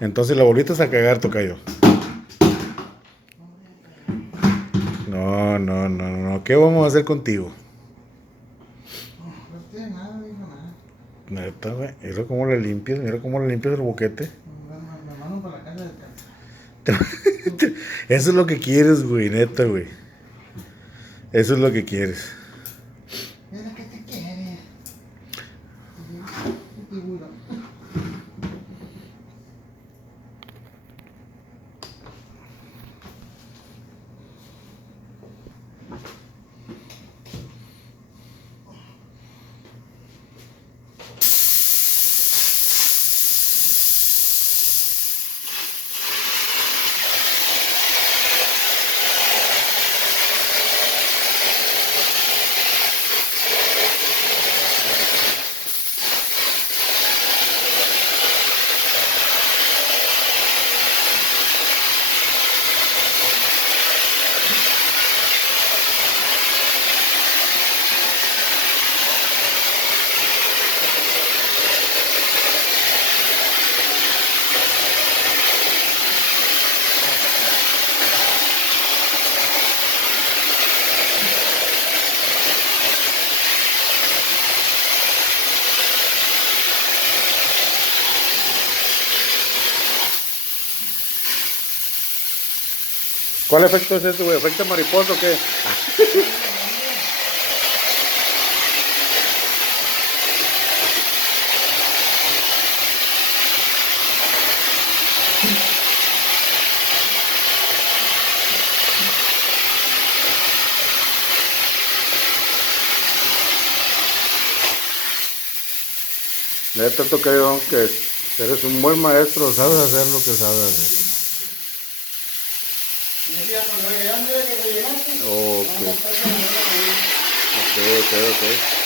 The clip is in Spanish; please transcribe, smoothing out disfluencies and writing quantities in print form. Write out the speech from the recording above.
Entonces la volviste a cagar, tocayo. No, no, no, no. ¿Qué vamos a hacer contigo? No tiene nada, no dijo nada. Neta, güey. Mira cómo le limpias el boquete. Me mando para la casa del casa. Eso es lo que quieres, güey, neta, güey. Eso es lo que quieres. Es lo que te quiere. Un tiburón. ¿Cuál efecto es ese, güey? ¿Efecto mariposa o qué? Neta, tocayo, que eres un buen maestro, sabes hacer lo que sabes hacer. Y decía, cuando ya mira que rellenaste, Ok, vamos a estar con la otra. ok, ok, ok.